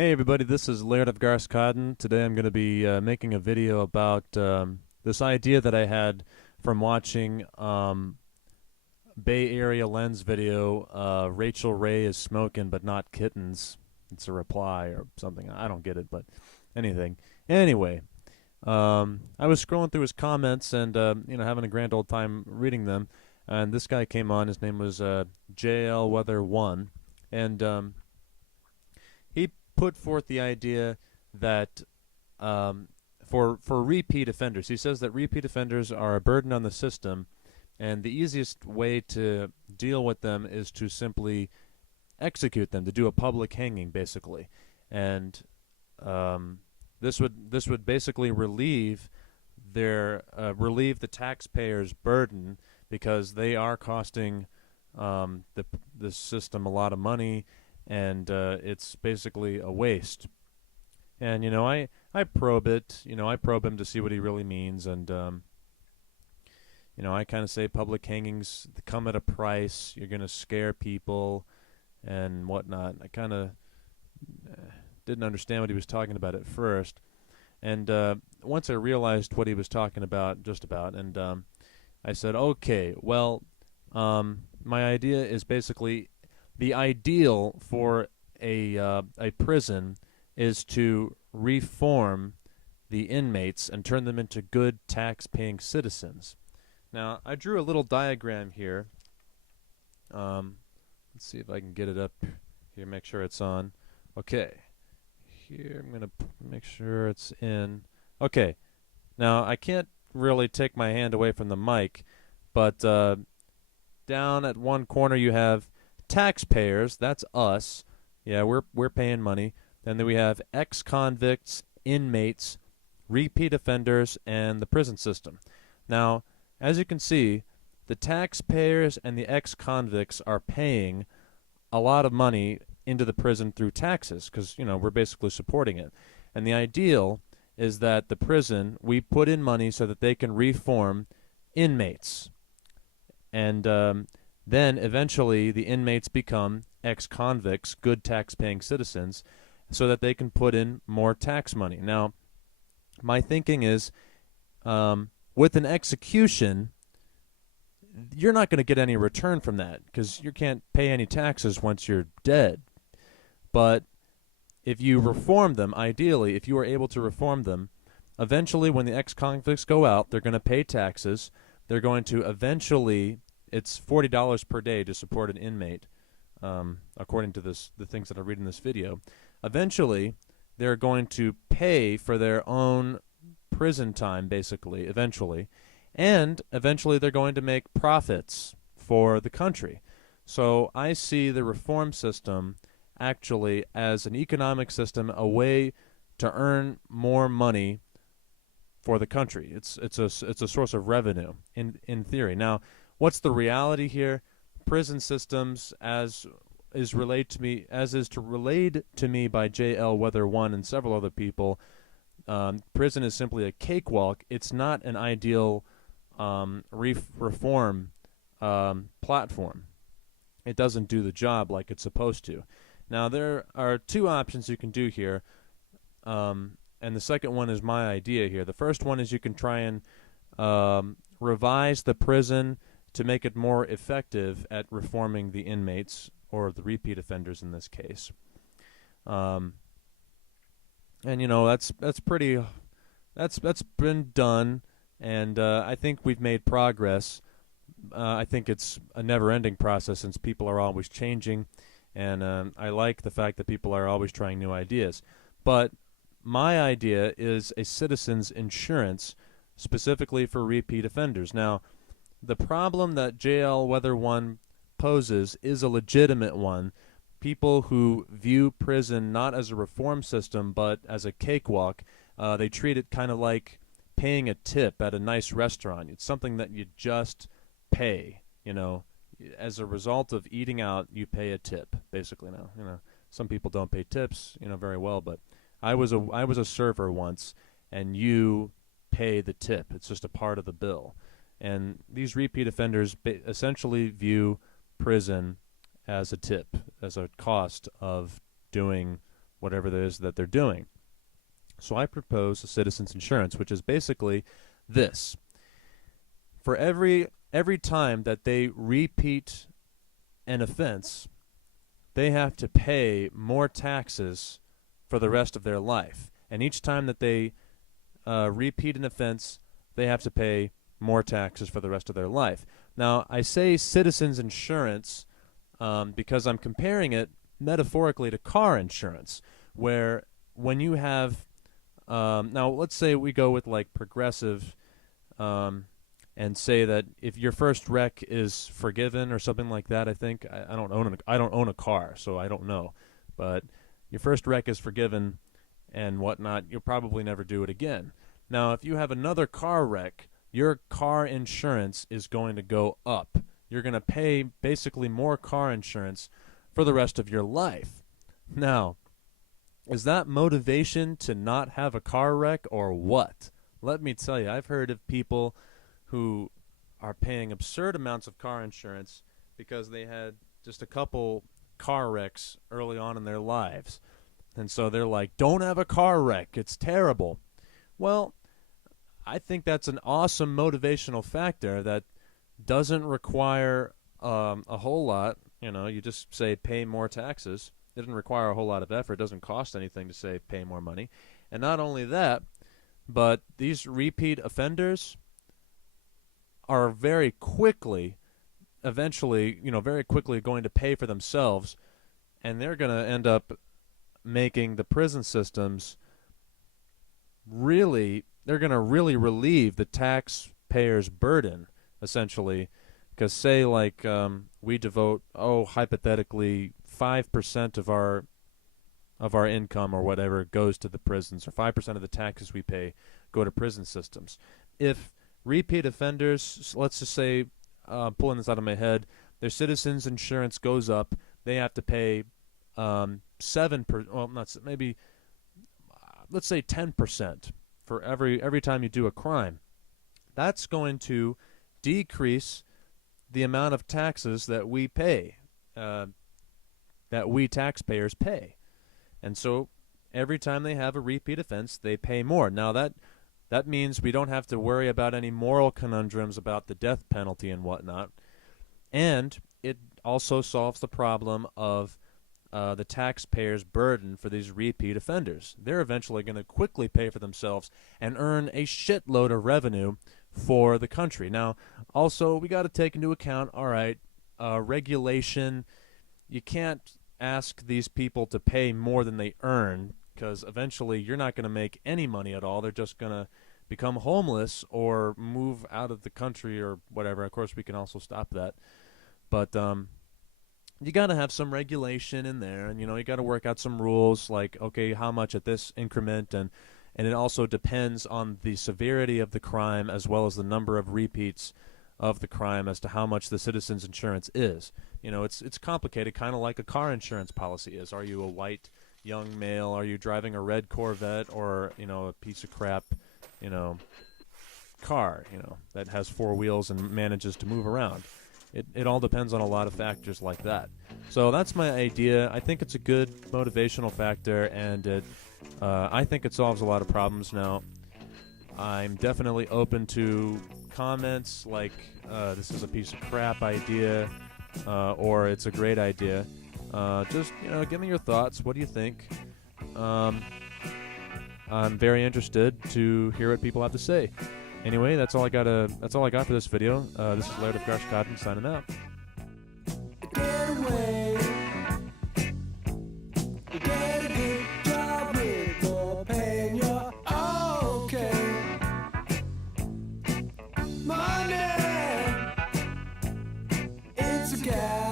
Hey everybody, this is Laird of Garskadden. Today I'm going to be making a video about this idea that I had from watching Bay Area Lens video. Rachel Ray is smoking but not kittens. It's a reply or something. I don't get it, but anything. Anyway, I was scrolling through his comments and having a grand old time reading them. And this guy came on. His name was JL Weather One, and he put forth the idea that for repeat offenders, he says that repeat offenders are a burden on the system, and the easiest way to deal with them is to simply execute them, to do a public hanging, basically, and this would basically relieve the taxpayers' burden because they are costing the system a lot of money, and it's basically a waste. And I probe it. I probe him to see what he really means, and I kind of say public hangings come at a price. You're going to scare people and whatnot. I kind of didn't understand what he was talking about at first, and once I realized what he was talking about, just about, and I said, okay, well, my idea is basically the ideal for a prison is to reform the inmates and turn them into good tax-paying citizens. Now, I drew a little diagram here. Let's see if I can get it up here, make sure it's on. Okay. Here, I'm going to make sure it's in. Okay. Now, I can't really take my hand away from the mic, but down at one corner you have taxpayers. That's us. Yeah, we're paying money. And then we have ex-convicts, inmates, repeat offenders, and the prison system. Now, as you can see, the taxpayers and the ex-convicts are paying a lot of money into the prison through taxes because, we're basically supporting it. And the ideal is that the prison, we put in money so that they can reform inmates. And then eventually the inmates become ex-convicts, good tax-paying citizens, so that they can put in more tax money. Now, my thinking is, with an execution, you're not going to get any return from that because you can't pay any taxes once you're dead. But if you reform them, ideally, if you are able to reform them, eventually when the ex-convicts go out, they're going to pay taxes. They're going to eventually, it's $40 per day to support an inmate, according to the things that I read in this video. Eventually, they're going to pay for their own prison time, basically, eventually. And eventually they're going to make profits for the country. So I see the reform system actually as an economic system, a way to earn more money for the country. It's a source of revenue in theory. Now, what's the reality here? Prison systems, as is relayed to me, as is to relayed to me by J.L. Weather One and several other people, prison is simply a cakewalk. It's not an ideal reform platform. It doesn't do the job like it's supposed to. Now, there are two options you can do here, and the second one is my idea here. The first one is you can try and revise the prison to make it more effective at reforming the inmates, or the repeat offenders in this case. And that's been done, and I think we've made progress. I think it's a never-ending process since people are always changing, and I like the fact that people are always trying new ideas. But my idea is a citizen's insurance specifically for repeat offenders. Now, the problem that JL Weather One poses is a legitimate one. People who view prison not as a reform system but as a cakewalk, they treat it kind of like paying a tip at a nice restaurant. It's something that you just pay, as a result of eating out, you pay a tip, basically. Now, some people don't pay tips, very well, but I was a server once, and you pay the tip. It's just a part of the bill. And these repeat offenders essentially view prison as a tip, as a cost of doing whatever it is that they're doing. So I propose a citizens insurance, which is basically this. For every time that they repeat an offense, they have to pay more taxes for the rest of their life. And each time that they repeat an offense, they have to pay more taxes for the rest of their life. Now, I say citizens insurance because I'm comparing it metaphorically to car insurance, where when you have now let's say we go with like Progressive and say that if your first wreck is forgiven or something like that, I think I don't own a car, so I don't know, but your first wreck is forgiven and whatnot, you'll probably never do it again. Now, if you have another car wreck, your car insurance is going to go up. You're going to pay basically more car insurance for the rest of your life. Now, is that motivation to not have a car wreck or what? Let me tell you, I've heard of people who are paying absurd amounts of car insurance because they had just a couple car wrecks early on in their lives. And so they're like, don't have a car wreck, it's terrible. Well, I think that's an awesome motivational factor that doesn't require a whole lot. You know, you just say pay more taxes. It doesn't require a whole lot of effort. It doesn't cost anything to say pay more money. And not only that, but these repeat offenders are very quickly going to pay for themselves, and they're going to end up making the prison systems they're going to really relieve the taxpayers' burden, essentially, because say like we devote, hypothetically 5% of our income or whatever goes to the prisons, or 5% of the taxes we pay go to prison systems. If repeat offenders, let's just say, pulling this out of my head, their citizens insurance goes up, they have to pay 10% for every time you do a crime. That's going to decrease the amount of taxes that we pay, that we taxpayers pay. And so every time they have a repeat offense, they pay more. Now that means we don't have to worry about any moral conundrums about the death penalty and whatnot. And it also solves the problem of the taxpayers' burden for these repeat offenders. They're eventually going to quickly pay for themselves and earn a shitload of revenue for the country. Now, also, we got to take into account, all right, regulation. You can't ask these people to pay more than they earn, because eventually you're not going to make any money at all. They're just going to become homeless or move out of the country or whatever. Of course, we can also stop that. But you got to have some regulation in there, and you got to work out some rules, like, okay, how much at this increment, and it also depends on the severity of the crime as well as the number of repeats of the crime as to how much the citizen's insurance is. It's complicated, kind of like a car insurance policy is. Are you a white young male? Are you driving a red Corvette or a piece of crap car that has four wheels and manages to move around? It all depends on a lot of factors like that. So that's my idea. I think it's a good motivational factor, and I think it solves a lot of problems. Now, I'm definitely open to comments like this is a piece of crap idea, or it's a great idea. Just give me your thoughts. What do you think? I'm very interested to hear what people have to say. Anyway, that's all I got for this video. This is Laird of Garsh Cotton signing out. Get away. You get a good job with more pay and you're okay. Money, it's a gas.